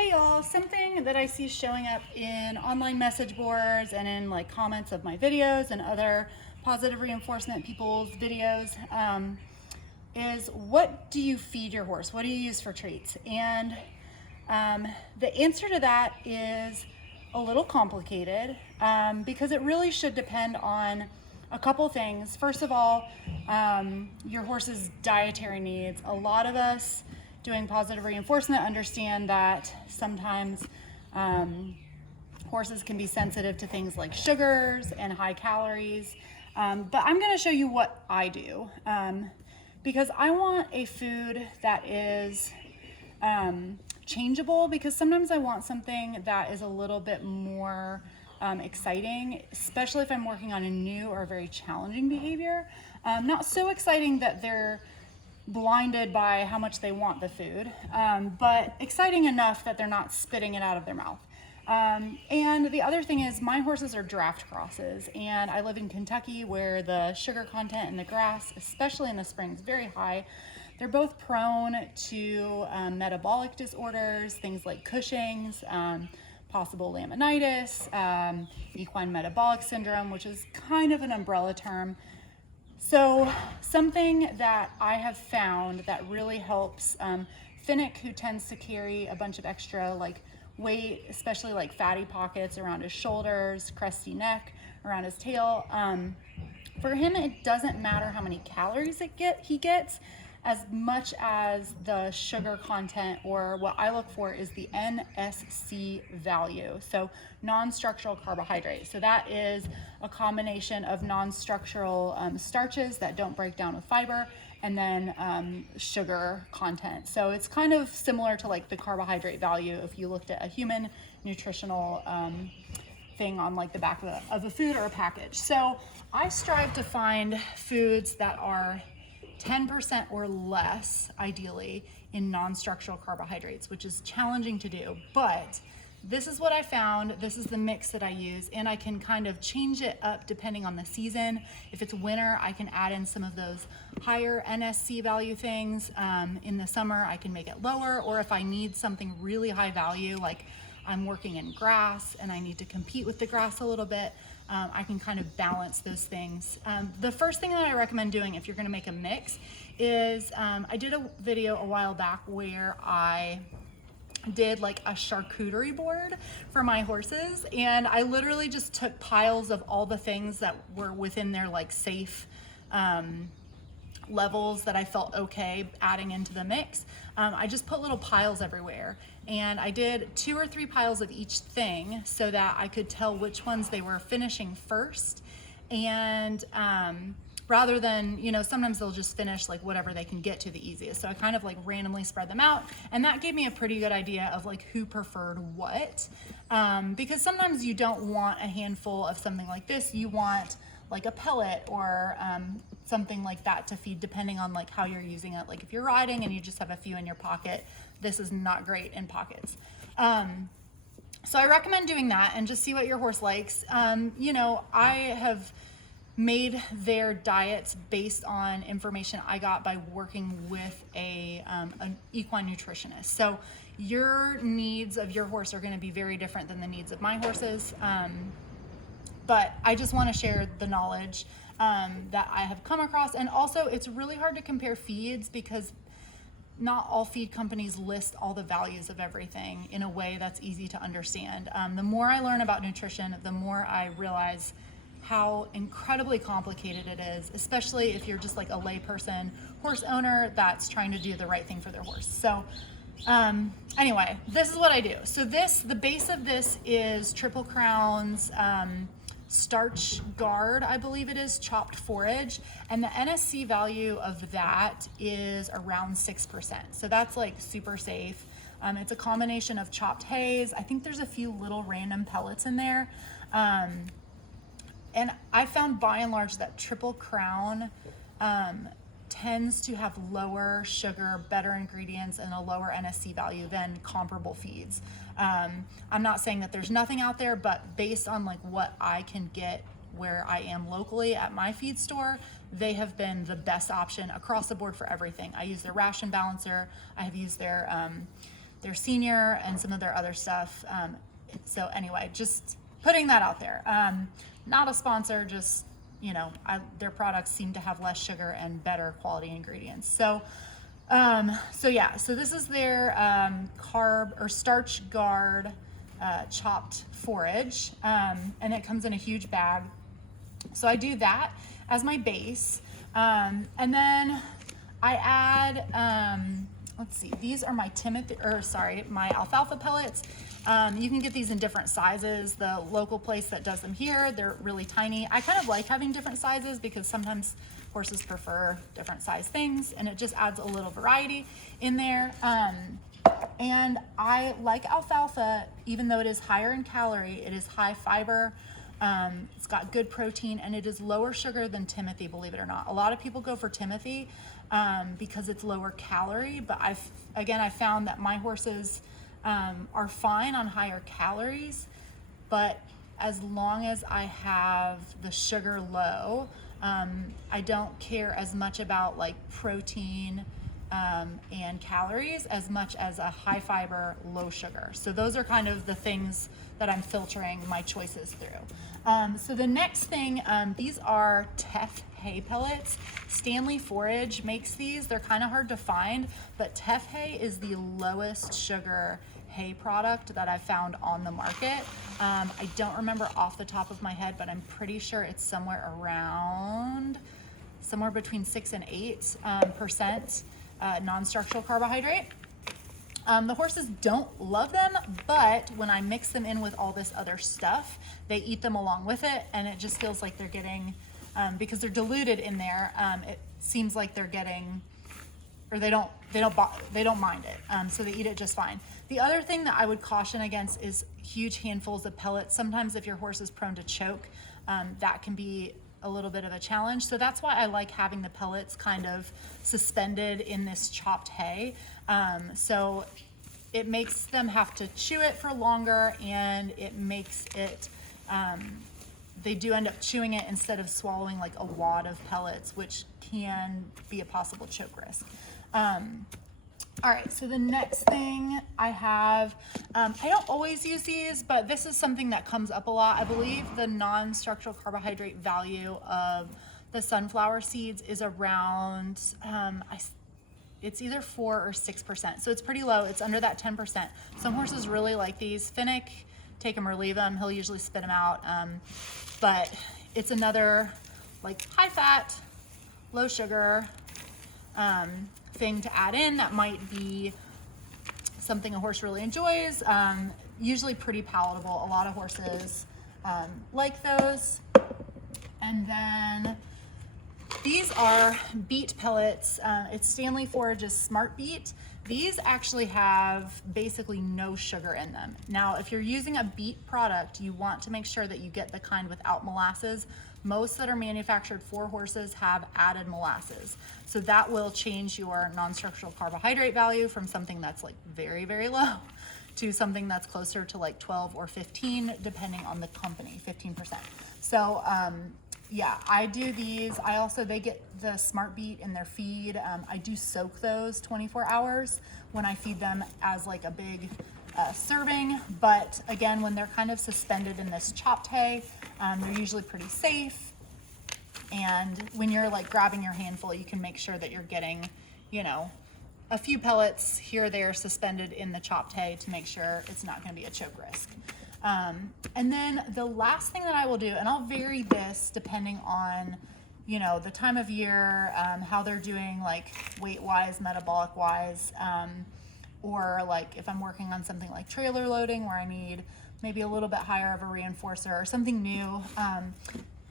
Hey y'all, something that I see showing up in online message boards and in like comments of my videos and other positive reinforcement people's videos is what do you feed your horse? What do you use for treats? And the answer to that is a little complicated because it really should depend on a couple things. First of all, your horse's dietary needs. A lot of us doing positive reinforcement understand that sometimes horses can be sensitive to things like sugars and high calories. But I'm going to show you what I do because I want a food that is changeable, because sometimes I want something that is a little bit more exciting, especially if I'm working on a new or very challenging behavior. Not so exciting that they're blinded by how much they want the food, but exciting enough that they're not spitting it out of their mouth. And the other thing is my horses are draft crosses, and I live in Kentucky where the sugar content in the grass, especially in the spring, is very high. They're both prone to metabolic disorders, things like Cushing's, possible laminitis, equine metabolic syndrome, which is kind of an umbrella term. So something that I have found that really helps Finnick, who tends to carry a bunch of extra like weight, especially like fatty pockets around his shoulders, crusty neck, around his tail. For him, it doesn't matter how many calories he gets, as much as the sugar content, or what I look for is the NSC value, so non-structural carbohydrate. So that is a combination of non-structural starches that don't break down with fiber, and then sugar content. So it's kind of similar to like the carbohydrate value if you looked at a human nutritional thing on like the back of a food or a package. So I strive to find foods that are 10% or less, ideally, in non-structural carbohydrates, which is challenging to do, but this is what I found. This is the mix that I use, and I can kind of change it up depending on the season. If it's winter, I can add in some of those higher NSC value things. In the summer, I can make it lower, or if I need something really high value, like I'm working in grass and I need to compete with the grass a little bit, I can kind of balance those things. The first thing that I recommend doing if you're gonna make a mix is, I did a video a while back where I did like a charcuterie board for my horses, and I literally just took piles of all the things that were within their like safe levels that I felt okay adding into the mix. I just put little piles everywhere, and I did 2 or 3 piles of each thing so that I could tell which ones they were finishing first. And rather than, you know, sometimes they'll just finish like whatever they can get to the easiest. So I kind of like randomly spread them out, and that gave me a pretty good idea of like who preferred what. Because sometimes you don't want a handful of something like this. You want like a pellet or something like that to feed, depending on like how you're using it. Like if you're riding and you just have a few in your pocket, this is not great in pockets. So I recommend doing that and just see what your horse likes. You know, I have made their diets based on information I got by working with an equine nutritionist. So your needs of your horse are going to be very different than the needs of my horses. But I just want to share the knowledge that I have come across. And also, it's really hard to compare feeds because not all feed companies list all the values of everything in a way that's easy to understand. The more I learn about nutrition, the more I realize how incredibly complicated it is, especially if you're just like a layperson horse owner that's trying to do the right thing for their horse. So anyway, this is what I do. So the base of this is Triple Crown's starch guard, I believe it is, chopped forage, and the NSC value of that is around 6%. So that's like super safe. It's a combination of chopped hays. I think there's a few little random pellets in there. And I found by and large that Triple Crown tends to have lower sugar, better ingredients, and a lower NSC value than comparable feeds. I'm not saying that there's nothing out there, but based on like what I can get where I am locally at my feed store, they have been the best option across the board for everything. I use their ration balancer. I have used their their senior and some of their other stuff. So anyway, just putting that out there. Not a sponsor, just, you know, their products seem to have less sugar and better quality ingredients. So so this is their carb or starch guard chopped forage, and it comes in a huge bag. So I do that as my base, and then I add, let's see, these are my my alfalfa pellets. You can get these in different sizes. The local place that does them here, they're really tiny. I kind of like having different sizes because sometimes horses prefer different size things, and it just adds a little variety in there. And I like alfalfa, even though it is higher in calorie, it is high fiber. It's got good protein, and it is lower sugar than Timothy, believe it or not. A lot of people go for Timothy because it's lower calorie, but I found that my horses are fine on higher calories, but as long as I have the sugar low, I don't care as much about like protein and calories as much as a high fiber, low sugar. So those are kind of the things that I'm filtering my choices through. So the next thing, these are Teff hay pellets. Stanley Forage makes these. They're kind of hard to find, but Teff hay is the lowest sugar hay product that I found on the market. I don't remember off the top of my head, but I'm pretty sure it's somewhere between 6 and 8% non-structural carbohydrate. The horses don't love them, but when I mix them in with all this other stuff, they eat them along with it, and it just feels like they're getting, because they're diluted in there, it seems like they're getting, or they don't mind it, so they eat it just fine. The other thing that I would caution against is huge handfuls of pellets. Sometimes if your horse is prone to choke, that can be a little bit of a challenge. So that's why I like having the pellets kind of suspended in this chopped hay. So it makes them have to chew it for longer, and it makes it, they do end up chewing it instead of swallowing like a wad of pellets, which can be a possible choke risk. All right, so the next thing I have, I don't always use these, but this is something that comes up a lot. I believe the non-structural carbohydrate value of the sunflower seeds is around, it's either 4 or 6%. So it's pretty low. It's under that 10%. Some horses really like these. Finnick, take them or leave them. He'll usually spit them out. But it's another like high fat, low sugar, thing to add in that might be something a horse really enjoys. Usually pretty palatable. A lot of horses like those. And then these are beet pellets. It's Stanley Forage's Smart Beet. These actually have basically no sugar in them. Now, if you're using a beet product, you want to make sure that you get the kind without molasses. Most that are manufactured for horses have added molasses. So that will change your non-structural carbohydrate value from something that's like very, very low to something that's closer to like 12 or 15, depending on the company, 15%. So yeah, I do these. They get the Smart Beet in their feed. I do soak those 24 hours when I feed them as like a big serving. But again, when they're kind of suspended in this chopped hay, they're usually pretty safe. And when you're like grabbing your handful, you can make sure that you're getting, you know, a few pellets here or there suspended in the chopped hay to make sure it's not going to be a choke risk. And then the last thing that I will do, and I'll vary this depending on, you know, the time of year, how they're doing like weight-wise, metabolic-wise, or like if I'm working on something like trailer loading where I need maybe a little bit higher of a reinforcer or something new.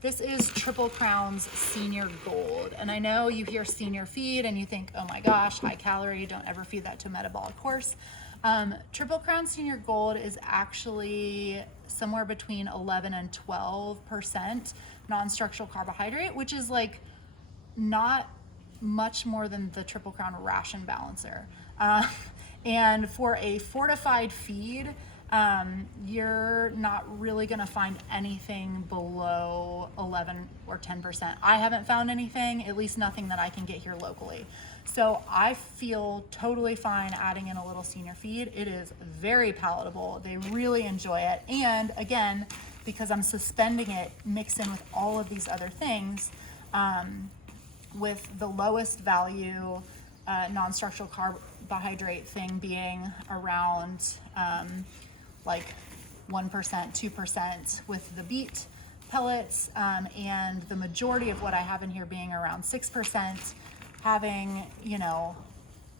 This is Triple Crown's Senior Gold. And I know you hear senior feed and you think, oh my gosh, high calorie, don't ever feed that to a metabolic horse. Triple Crown Senior Gold is actually somewhere between 11 and 12% non-structural carbohydrate, which is like not much more than the Triple Crown ration balancer. And for a fortified feed, you're not really gonna find anything below 11 or 10%. I haven't found anything, at least nothing that I can get here locally. So I feel totally fine adding in a little senior feed. It is very palatable. They really enjoy it. And again, because I'm suspending it, mixed in with all of these other things, with the lowest value non-structural carbohydrate thing being around like 1%, 2% with the beet pellets, and the majority of what I have in here being around 6%, having, you know,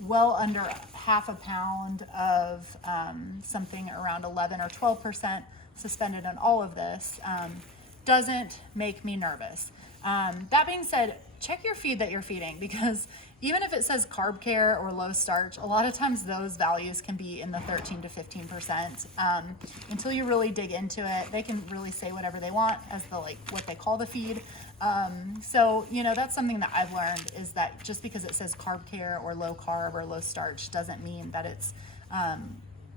well under half a pound of something around 11 or 12% suspended in all of this, doesn't make me nervous. That being said, check your feed that you're feeding, because even if it says carb care or low starch, a lot of times those values can be in the 13 to 15%. Until you really dig into it, they can really say whatever they want as the, like, what they call the feed. So, you know, that's something that I've learned, is that just because it says carb care or low carb or low starch doesn't mean that it's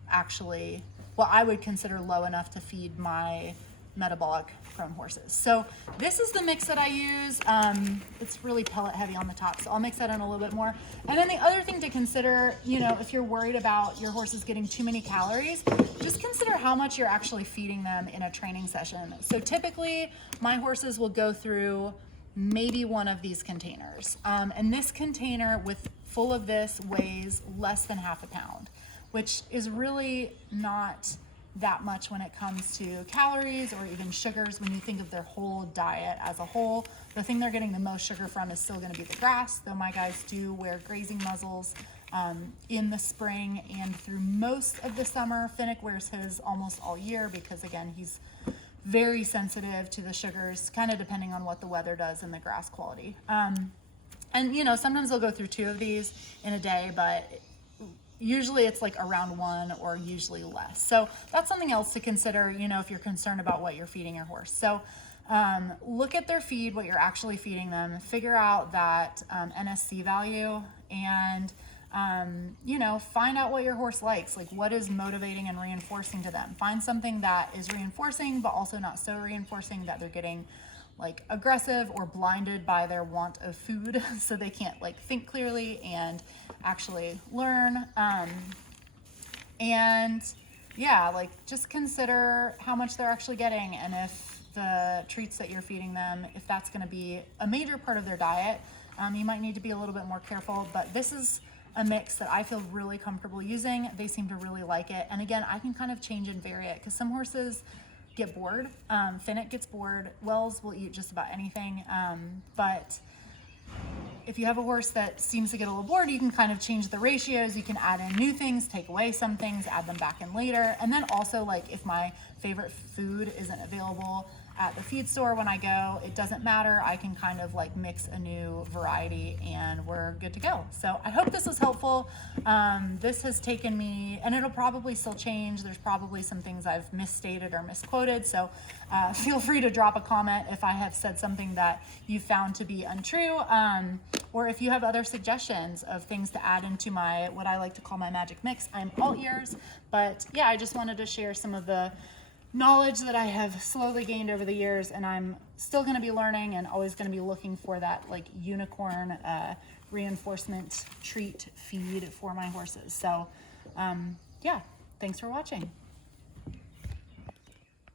actually what I would consider low enough to feed my metabolic prone horses. So this is the mix that I use. It's really pellet heavy on the top, so I'll mix that in a little bit more. And then the other thing to consider, you know, if you're worried about your horses getting too many calories, just consider how much you're actually feeding them in a training session. So typically my horses will go through maybe one of these containers. And this container full of this weighs less than half a pound, which is really not that much when it comes to calories or even sugars. When you think of their whole diet as a whole, the thing they're getting the most sugar from is still going to be the grass, though my guys do wear grazing muzzles in the spring and through most of the summer. Finnick wears his almost all year because, again, he's very sensitive to the sugars, kind of depending on what the weather does and the grass quality. And, you know, sometimes they'll go through 2 of these in a day, but usually it's like around 1 or usually less. So that's something else to consider, you know, if you're concerned about what you're feeding your horse. So look at their feed, what you're actually feeding them, figure out that NSC value, and, you know, find out what your horse likes, like what is motivating and reinforcing to them. Find something that is reinforcing, but also not so reinforcing that they're getting like aggressive or blinded by their want of food so they can't like think clearly and actually learn. And yeah, like just consider how much they're actually getting, and if the treats that you're feeding them, if that's going to be a major part of their diet, you might need to be a little bit more careful. But this is a mix that I feel really comfortable using. They seem to really like it. And again, I can kind of change and vary it because some horses get bored. Finnick gets bored. Wells will eat just about anything. But if you have a horse that seems to get a little bored, you can kind of change the ratios. You can add in new things, take away some things, add them back in later. And then also, like, if my favorite food isn't available at the feed store when I go, it doesn't matter. I can kind of like mix a new variety and we're good to go. So I hope this was helpful. This has taken me, and it'll probably still change. There's probably some things I've misstated or misquoted. So feel free to drop a comment if I have said something that you found to be untrue, or if you have other suggestions of things to add into my, what I like to call my magic mix. I'm all ears. But yeah, I just wanted to share some of the knowledge that I have slowly gained over the years, and I'm still going to be learning and always going to be looking for that like unicorn reinforcement treat feed for my horses. So yeah, thanks for watching.